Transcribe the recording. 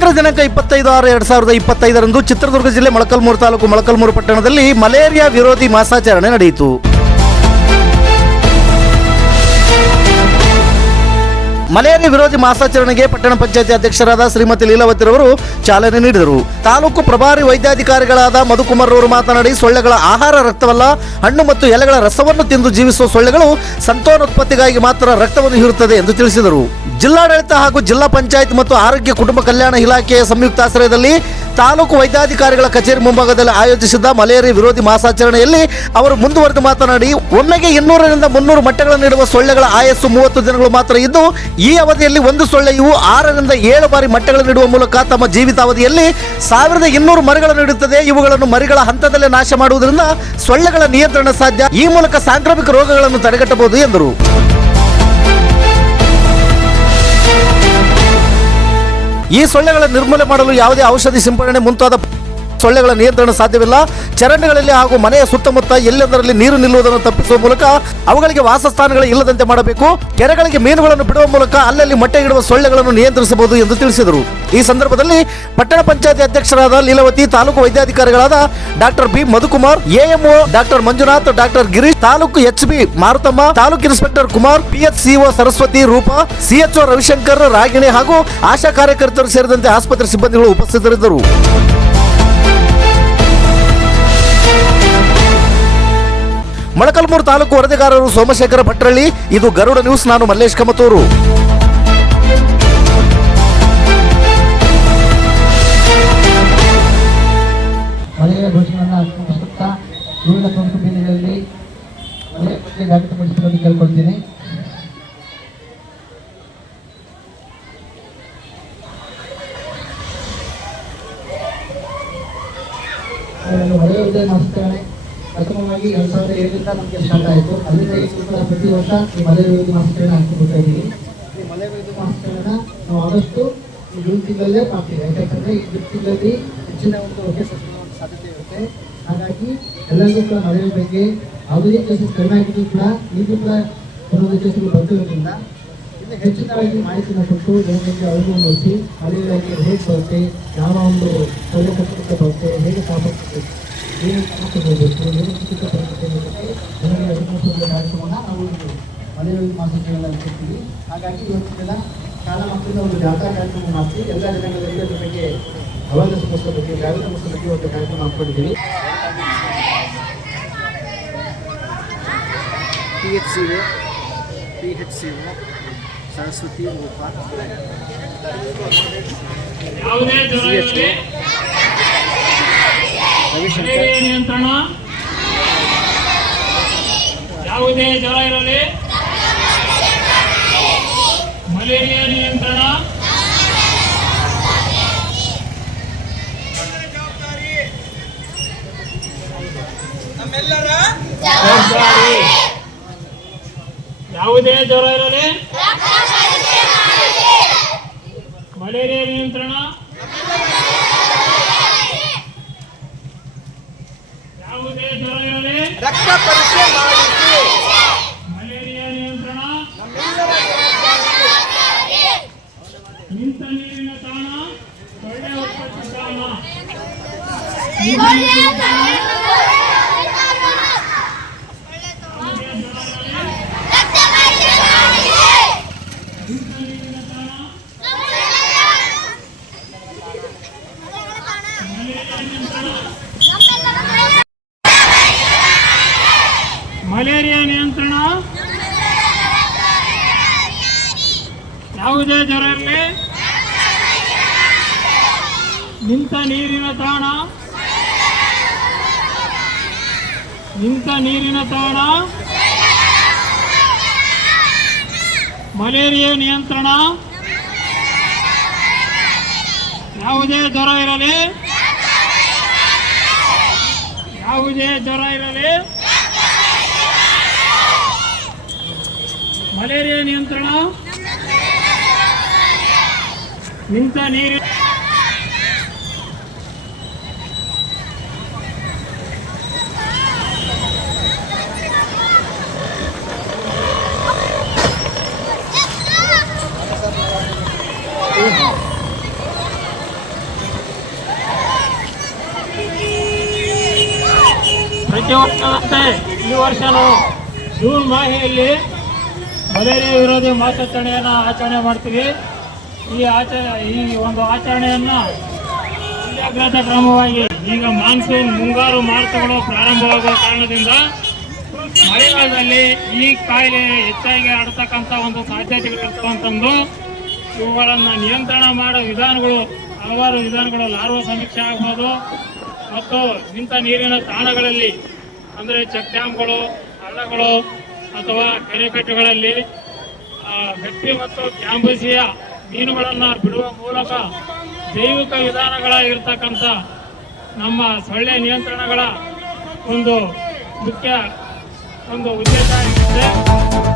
ವೀಕ್ಷಕರ ದಿನಾಂಕ 25/6/2025 ಚಿತ್ರದುರ್ಗ ಜಿಲ್ಲೆ ಮೊಳಕಾಲ್ಮೂರು ತಾಲೂಕು ಮೊಳಕಾಲ್ಮೂರು ಪಟ್ಟಣದಲ್ಲಿ ಮಲೇರಿಯಾ ವಿರೋಧಿ ಮಾಸಾಚರಣೆ ನಡೆಯಿತು. ಮಲೇರಿಯಾ ವಿರೋಧಿ ಮಾಸಾಚರಣೆಗೆ ಪಟ್ಟಣ ಪಂಚಾಯತಿ ಅಧ್ಯಕ್ಷರಾದ ಶ್ರೀಮತಿ ಲೀಲಾವತಿರವರು ಚಾಲನೆ ನೀಡಿದರು. ತಾಲೂಕು ಪ್ರಭಾರಿ ವೈದ್ಯಾಧಿಕಾರಿಗಳಾದ ಮಧುಕುಮಾರ್ ಅವರು ಮಾತನಾಡಿ, ಸೊಳ್ಳೆಗಳ ಆಹಾರ ರಕ್ತವಲ್ಲ, ಹಣ್ಣು ಮತ್ತು ಎಲೆಗಳ ರಸವನ್ನು ತಿಂದು ಜೀವಿಸುವ ಸೊಳ್ಳೆಗಳು ಸಂತಾನೋತ್ಪತ್ತಿಗಾಗಿ ಮಾತ್ರ ರಕ್ತವನ್ನು ಹೀರುತ್ತದೆ ಎಂದು ತಿಳಿಸಿದರು. ಜಿಲ್ಲಾಡಳಿತ ಹಾಗೂ ಜಿಲ್ಲಾ ಪಂಚಾಯತ್ ಮತ್ತು ಆರೋಗ್ಯ ಕುಟುಂಬ ಕಲ್ಯಾಣ ಇಲಾಖೆಯ ಸಂಯುಕ್ತಾಶ್ರಯದಲ್ಲಿ ತಾಲೂಕು ವೈದ್ಯಾಧಿಕಾರಿಗಳ ಕಚೇರಿ ಮುಂಭಾಗದಲ್ಲಿ ಆಯೋಜಿಸಿದ್ದ ಮಲೇರಿಯಾ ವಿರೋಧಿ ಮಾಸಾಚರಣೆಯಲ್ಲಿ ಅವರು ಮುಂದುವರೆದು ಮಾತನಾಡಿ, ಒಮ್ಮೆಗೆ 200ರಿಂದ 300 ಮೊಟ್ಟೆಗಳನ್ನು ನೀಡುವ ಸೊಳ್ಳೆಗಳ ಆಯಸ್ಸು 30 ದಿನಗಳು ಮಾತ್ರ ಇದ್ದು, ಈ ಅವಧಿಯಲ್ಲಿ ಒಂದು ಸೊಳ್ಳೆಯು 6ರಿಂದ 7 ಬಾರಿ ಮೊಟ್ಟೆಗಳನ್ನು ನೀಡುವ ಮೂಲಕ ತಮ್ಮ ಜೀವಿತಾವಧಿಯಲ್ಲಿ 1200 ಮರಿಗಳನ್ನು ನೀಡುತ್ತದೆ. ಇವುಗಳನ್ನು ಮರಿಗಳ ಹಂತದಲ್ಲೇ ನಾಶ ಮಾಡುವುದರಿಂದ ಸೊಳ್ಳೆಗಳ ನಿಯಂತ್ರಣ ಸಾಧ್ಯ. ಈ ಮೂಲಕ ಸಾಂಕ್ರಾಮಿಕ ರೋಗಗಳನ್ನು ತಡೆಗಟ್ಟಬಹುದು ಎಂದರು. ಈ ಸೊಳ್ಳೆಗಳ ನಿರ್ಮೂಲನೆ ಮಾಡಲು ಯಾವುದೇ ಔಷಧಿ ಸಿಂಪಡಣೆ ಮುಂತಾದ ಸೊಳ್ಳೆಗಳ ನಿಯಂತ್ರಣ ಸಾಧ್ಯವಿಲ್ಲ. ಚರಂಡಿಗಳಲ್ಲಿ ಹಾಗೂ ಮನೆಯ ಸುತ್ತಮುತ್ತ ಎಲ್ಲೆಂದರಲ್ಲಿ ನೀರು ನಿಲ್ಲುವುದನ್ನು ತಪ್ಪಿಸುವ ಮೂಲಕ ಅವುಗಳಿಗೆ ವಾಸಸ್ಥಾನಗಳು ಇಲ್ಲದಂತೆ ಮಾಡಬೇಕು. ಕೆರೆಗಳಿಗೆ ಮೀನುಗಳನ್ನು ಬಿಡುವ ಮೂಲಕ ಅಲ್ಲಲ್ಲಿ ಮೊಟ್ಟೆ ಇಡುವ ಸೊಳ್ಳೆಗಳನ್ನು ನಿಯಂತ್ರಿಸಬಹುದು ಎಂದು ತಿಳಿಸಿದರು. ಈ ಸಂದರ್ಭದಲ್ಲಿ ಪಟ್ಟಣ ಪಂಚಾಯತಿ ಅಧ್ಯಕ್ಷರಾದ ಲೀಲಾವತಿ, ತಾಲೂಕು ವೈದ್ಯಾಧಿಕಾರಿಗಳಾದ doctor B Madhukumar, AMO doctor Manjunath, doctor Girish, ತಾಲೂಕು ಎಚ್ಬಿ ಮಾರುತಮ್ಮ, ತಾಲೂಕು inspector Kumar, PHCO Saraswathi, Roopa, CHO Ravishankar, Ragini ಹಾಗೂ ಆಶಾ ಕಾರ್ಯಕರ್ತರು ಸೇರಿದಂತೆ ಆಸ್ಪತ್ರೆ ಸಿಬ್ಬಂದಿಗಳು ಉಪಸ್ಥಿತರಿದ್ದರು. ಮೊಳಕಾಲ್ಮೂರು ತಾಲೂಕು ವರದಿಗಾರರು ಸೋಮಶೇಖರ ಭಟ್ರಳ್ಳಿ. ಇದು ಗರುಡ ನ್ಯೂಸ್. ನಾನು ಮಲ್ಲೇಶ್ ಕಮತೂರು. ಮಳೆಯ ಘೋಷಣೆಯನ್ನು ಪ್ರಸ್ತುತ ವಿವಿಧ ಪ್ರಮುಖ ಬೀದಿಗಳಲ್ಲಿ ಮಳೆಯ ಬಗ್ಗೆ ಜಾಗೃತಿ ಮೂಡಿಸಲು ಕೇಳ್ಕೊಳ್ತೀನಿ. ಮಳೆಯ ಉದಯ ಮಾಸಾಚರಣೆ ಪ್ರಥಮವಾಗಿ 2007ರಿಂದ ನಮಗೆ ಸ್ಟಾರ್ಟ್ ಆಯಿತು. ಅದರಿಂದ ಈ ಪ್ರತಿ ವರ್ಷ ಈ ಮಳೆ ವಿರೋಧಿ ಮಾಸಾಚರಣೆ ಹಾಕಿಕೊಡ್ತಾ ಇದ್ದೀವಿ. ಈ ಮಳೆ ವಿರೋಧಿ ಮಾಸಾಚರಣೆನ ನಾವು ಆದಷ್ಟು ಈ ಜೂನ್ ತಿಂಗಳಲ್ಲೇ ಮಾಡ್ತೀವಿ. ಯಾಕಂದರೆ ಈ ಜೂನ್ ತಿಂಗಳಲ್ಲಿ ಹೆಚ್ಚಿನ ಒಂದು ಹೊಗೆ ಸೋಸುವ ಸಾಧ್ಯತೆ ಇರುತ್ತೆ. ಹಾಗಾಗಿ ಎಲ್ಲರಿಗೂ ಕೂಡ ಮಳೆ ಬಗ್ಗೆ ಯಾವುದೇ ಕೇಸಸ್ ಕಡಿಮೆ ಆಗಿದ್ದು ಕೂಡ ಈಗಲೂ ಕೂಡ ಒಂದೊಂದು ಕೇಸುಗಳು ಬರ್ತಿರೋದ್ರಿಂದ ಇನ್ನು ಹೆಚ್ಚಿನದಾಗಿ ಮಾಹಿತಿಯನ್ನು ಕೊಟ್ಟು ಜನರಿಗೆ ಅರಿವು ಮೂಡಿಸಿ ಮಳೆಗಾಗಿ ಹೇಗೆ ಬರುತ್ತೆ, ಯಾವ ಒಂದು ಸೊಳ್ಳೆ ಕಟ್ಟುತ್ತೆ ಬರುತ್ತೆ, ಹೇಗೆ ಕಾಪಾಡ್ಬೇಕು, ಏನು ಕಾಪಾಡಬೇಕು, ಏನು ಚಿಕಿತ್ಸೆ ಪಡೆಯುತ್ತೆ ಜನರಿಗೆ ಅರಿವು ಕಾರ್ಯಕ್ರಮವನ್ನು ನಾವು ಮಳೆ ಮಾಸಾಚರಣೆ ಕೊಡ್ತೀವಿ. ಹಾಗಾಗಿ ಇವತ್ತಿಗೆಲ್ಲ ಶಾಲಾ ಮಕ್ಕಳಿಂದ ಒಂದು ಜಾಥಾ ಕಾರ್ಯಕ್ರಮ ಮಾಡ್ತೀವಿ. ಎಲ್ಲ ಜನಗಳಿಗೆ ಅದ್ರ ಬಗ್ಗೆ ಅವೇರ್ನೆಸ್ ಮೂಡಿಸೋ ಬಗ್ಗೆ, ಜಾಗೃತಿ ಮೂಡಿಸೋ ಬಗ್ಗೆ ಒಂದು ಕಾರ್ಯಕ್ರಮ ಹಾಕ್ಕೊಂಡಿದ್ದೀವಿ. ಪಿಎಚ್ಸಿಒ ಸರಸ್ವತಿ, ರೂಪಾ, ಮಲೇರಿಯಾ ನಿಯಂತ್ರಣ, ಯಾವುದೇ ಜ್ವರ ಇರಲಿ ಮಲೇರಿಯಾ ನಿಯಂತ್ರಣ, ನಮ್ಮೆಲ್ಲರ ಜವಾಬ್ದಾರಿ. ಯಾವುದೇ ಜ್ವರ ಇರಲಿ ಮಲೇರಿಯಾ ನಿಯಂತ್ರಣ, ಯಾವುದೇ ಜ್ವರ ಇರಲಿ ರಕ್ತ ಪರೀಕ್ಷೆ ಮಾಡಿಸಿ. ಮಲೇರಿಯಾ ನಿಯಂತ್ರಣ, ನಿಂತ ನೀರಿನ ತಾಣ, ಸೊಳ್ಳೆ ಉತ್ಪತ್ತಿ ತಾಣ, ಮಲೇರಿಯಾ ನಿಯಂತ್ರಣ, ಯಾವುದೇ ಜ್ವರ ಇರಲಿ ನಿಂತ ನೀರಿನ ತಾಣ, ನಿಂತ ನೀರಿನ ತಾಣ, ಮಲೇರಿಯಾ ನಿಯಂತ್ರಣ, ಯಾವುದೇ ಜ್ವರ ಇರಲಿ ಯಾವುದೇ ಜ್ವರ ಇರಲಿ ಮಲೇರಿಯಾ ನಿಯಂತ್ರಣ, ನಿಂತ ನೀರಿನ ಪ್ರತಿ ವರ್ಷದಂತೆ ಈ ವರ್ಷನೂ ಜೂನ್ ಮಾಹೆಯಲ್ಲಿ ಮಲೇರಿಯಾ ವಿರೋಧಿ ಮಾಸಾಚರಣೆಯನ್ನು ಆಚರಣೆ ಮಾಡ್ತೀವಿ. ಈ ಒಂದು ಆಚರಣೆಯನ್ನು ಮುಂಜಾಗ್ರತಾ ಕ್ರಮವಾಗಿ ಈಗ ಮಾನ್ಸೂನ್ ಮುಂಗಾರು ಮಾರುತಗಳು ಪ್ರಾರಂಭವಾಗುವ ಕಾರಣದಿಂದ ಮಳೆಗಾಲದಲ್ಲಿ ಈ ಕಾಯಿಲೆ ಹೆಚ್ಚಾಗಿ ಹರಡ್ತಕ್ಕಂಥ ಒಂದು ಸಾಧ್ಯತೆಗಳಿರ್ತಕ್ಕಂಥದ್ದು. ಇವುಗಳನ್ನು ನಿಯಂತ್ರಣ ಮಾಡೋ ವಿಧಾನಗಳು ಹಲವಾರು ವಿಧಾನಗಳು ಲಾರ್ವಾ ಸಮೀಕ್ಷೆ ಆಗ್ಬೋದು ಮತ್ತು ನಿಂತ ನೀರಿನ ತಾಣಗಳಲ್ಲಿ ಅಂದರೆ ಚೆಕ್ ಡ್ಯಾಮ್ಗಳು, ಹಳ್ಳಗಳು ಅಥವಾ ಕೆರೆಕಟ್ಟೆಗಳಲ್ಲಿ ಗಟ್ಟಿ ಮತ್ತು ಕ್ಯಾಂಬಸಿಯ ಮೀನುಗಳನ್ನು ಬಿಡುವ ಮೂಲಕ ಜೈವಿಕ ವಿಧಾನಗಳಾಗಿರ್ತಕ್ಕಂಥ ನಮ್ಮ ಸೊಳ್ಳೆ ನಿಯಂತ್ರಣಗಳ ಒಂದು ಮುಖ್ಯ ಉದ್ದೇಶ ಆಗಿದೆ.